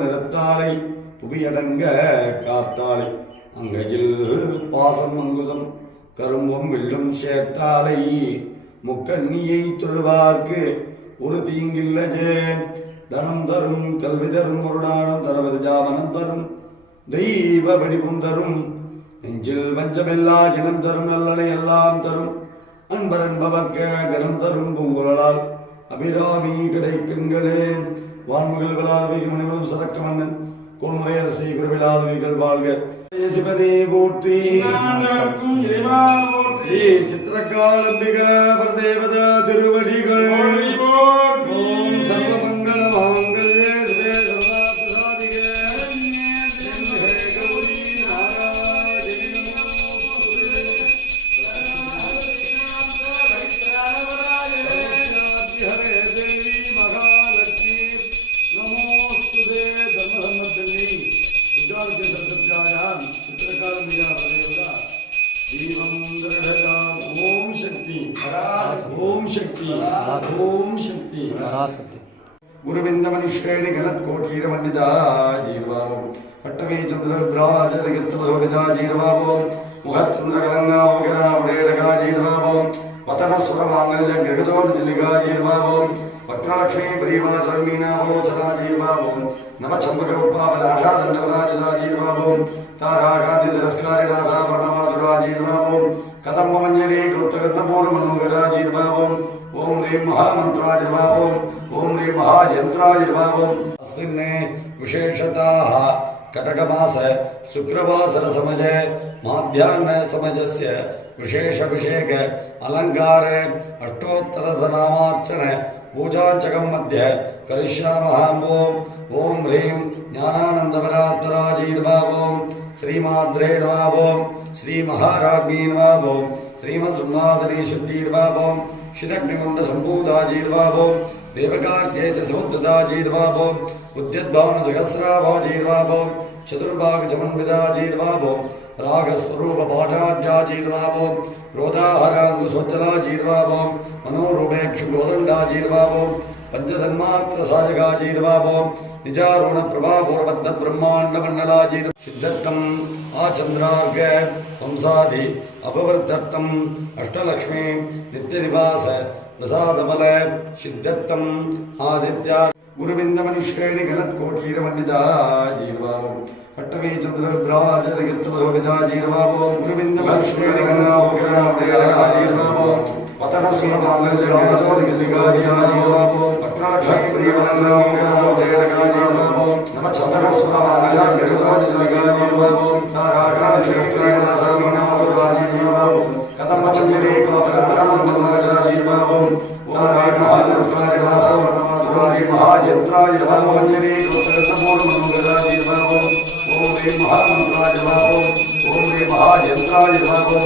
நிறத்தாளை புவியடங்க காத்தாளை அங்கையில் பாசம் அங்குசம் கரும்பும் வில்லும் சேர்த்தாளை முக்கண்ணியை தொழுவார்க்கு ஒரு தீங்கில்லஜே தனம் தரும் கல்வி தரும் ஒரு நாடும் தரவது ஜாமனம் தரும் தெய்வ வடிவும் தரும் நெஞ்சில் வஞ்சமில்லா இனம் தரும் நல்லனை எல்லாம் தரும் அன்பர் என்பவர்க்கு கனம் தரும் பூங்குழலால் அபிராமி கிடைக்குங்களே வான்முகில்களால் வைகும் மணிகளும் சரக்க மன்னன் கோன்முறையரசை குருவிழாதவைகள் வாழ்க சிவனே போற்றி ஸ்ரீ சித்திரகாலம்பிக பரதேவத திருவடிகள் ஓம் சர்வமங்கள மாங்கல்யே சிவே சர்வார்த்தசாதிகே ஹே கௌரி நாராயணி நமோஸ்துதே ஹரே தேவி மகாலட்சுமி நமோஸ்துதே தர்மதர்மத்தன்னை உஜ்ஜாலகே சத்யாயான் சித்திரகாலம்பிக பரதேவத ஜீவம் திரடகா ஓம் சக்தி ஓம் சக்தி ஓம் சக்தி பராசக்தி ಗುರುವಿಂದಮನಿ ಶ್ರೇಣಿ ಗಣತ್ ಕೋಟೀರ ಮಂಡಿತಾ ಜೀರ್ವಾಮೋ ಪಟ್ಟಮೇ ಚಂದ್ರ ಬ್ರಾಜಲಗಿತ್ತೋಗಿತಾ ಜೀರ್ವಾಮೋ ಮುಖಚಂದ್ರ ಗಲಂಗಾವುಗಣ ಉಡೇಡಗಾ ಜೀರ್ವಾಮೋ ವತನ ಸುರ ಮಾಂಗಲ್ಯ ಗೃಹದೋರ್ಜಿಲಿಗಾ ಜೀರ್ವಾಮೋ ವಕ್ರಲಕ್ಷ್ಮೀ ಪ್ರೀವಾಚರಮೀನಾ ಮೋಚನಾ ಜೀರ್ವಾಮೋ ನವ ಚಂಪಕ ರೂಪಾವಲಾಢಾದಂಡವರಾಜಿತಾ ಜೀರ್ವಾಮೋ ತಾರಾಗಾದಿ ತಿರಸ್ಕಾರಿಣಾ ಸಾವರ್ಣಮಾಧುರಾ ಜೀರ್ವಾಮೋ ಕದಂಬ ಮಂಜರಿ ಕೃಪ್ತಗರ್ಣಪೂರ್ವ ಮನೋಗರಾ ಜೀರ್ವಾಮೋ ಓಂ ಹ್ರೀಂ ಮಹಾಮಂತ್ರಾಜಿರ್ವಾಮೋ ಓಂ ಹ್ರೀಂ ಮಹಾಯಂತ್ರಾಜಿರ್ವಾಮೋ अस्मिन् विशेषताः कटकमास शुक्रवासर समये माध्याह्न समयस्य विशेषभिषेक अलङ्कार अष्टोत्तरनामार्चन पूजाचकं मध्ये करिष्यामः ओं ह्रीं ज्ञानानन्दपरात्पराजीर्वामो श्रीमाद्रे नमः श्रीमहाराज्ञी नमः श्रीमत्संवादनीशुद्धीर्वामो शिदग्निकुण्डसम्भूताजीर्वामो देवकार्ये च समुद्रताजीर्वामो उद्यद्भानुसहस्राभाजीर्वामो चतुर्भागचमन्विताजीर्वामो रागस्वरूपपाठाढ्याजीर्वामो क्रोधाहराङ्कुशोज्जलाजीर्वामो मनोरूपेक्षुगोदण्डाजीर्वामो पंचधन्मात्रसायकाजीर्वामो निजारुणप्रभापूर्वबद्धब्रह्माण्डमण्डलाजीर् सिद्धर्थम् आचन्द्रार्घ वंसादि अपवर्धर्थम् अष्टलक्ष्मी नित्यनिवास प्रसादबल सिद्धर्थम् आदित्या गुरुविंदमणि श्रेणी गणत कोटीर मंडिता जीर्वामो पट्टमे चंद्र ब्राजलगित्तोगिता जीर्वामो गुरुविंदमणि श्रेणी गणावगणा जीर्वामो वतन सुर मांगल्य गणदोर्गिलिगा जीर्वामो वक्रलक्ष्मी प्रियवलंगा जीर्वामो नम चंद्र सुर मांगल्य गणदोर्गिलिगा जीर्वामो तारागादि तिरस्कारिणा सावर्णमाधुरा जीर्वामो कदम्ब चंद्रे क्लोपगन्धराजनमराजा जीर्वामो तारागादिरस्कारिणा सावर्णमाधुरा महायंत्राजिर्वामो मंजरी कृतगतपूर्वमनोगरा जीर्वामो ओम ह्रीं महामंत्राजिर्वामो ओम ह्रीं महायंत्राजिर्वामो